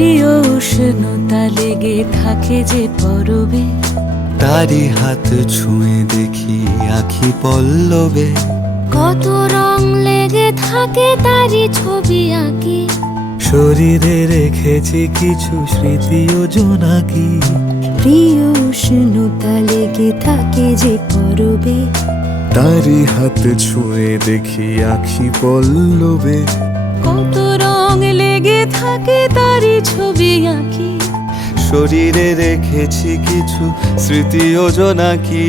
প্রিয় উষ্ণতা লেগে থাকে যে পরবে, তারি হাত ছুঁয়ে দেখি আখি পল্লবে। কত রং লেগে থাকে তারই ছবি আঁকি, শরীরে রেখেছি কিছু স্মৃতি ও জোনাকি। প্রিয় উষ্ণতা লেগে থাকে যে পরবে, তারি হাত ছুঁয়ে দেখি আখি পল্লবে। কত রং লেগে থাকে তারই ছবি আঁকি, শরীরে রেখেছি কিছু স্মৃতি ও জোনাকি।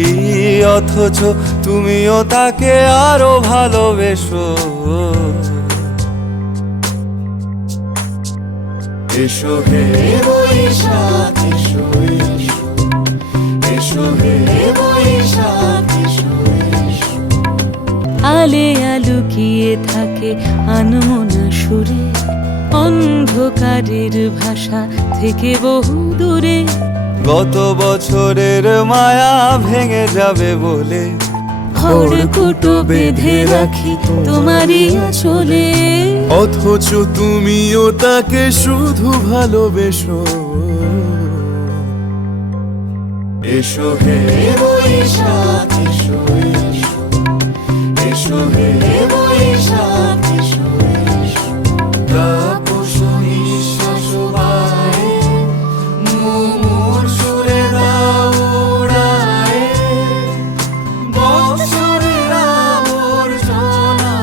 অথচ তুমিও তাকে আরো ভালোবেসো। এসো হে বৈশাখ এসো এসো, এসো হে বৈশাখ এসো এসো। আলে আলুকিয়ে থাকে আনমনা সুরে, অন্ধকারের ভাষা থেকে বহু দূরে, গত বছরের মায়া ভেঙে যাবে বলে খড়কুটো বেঁধে রাখি তোমারই আঁচলে। অথচ তুমিও তাকে শুধু ভালোবেসো। এসো হে বৈশাখ এসো এসো, এসো হে বৈশাখ এসো এসো। তাপস নিঃশ্বাস বায়ে, মুমুর সুরে দাও উড়ায়ে। বৎসরের আবর্জনা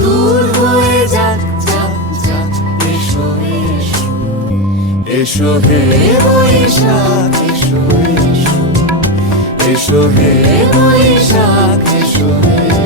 দূর হয়ে যাক যাক যাক। এসো এসো, এসো হে বৈশাখ এসো এসো, এসো হে বৈশাখ এসো এসো।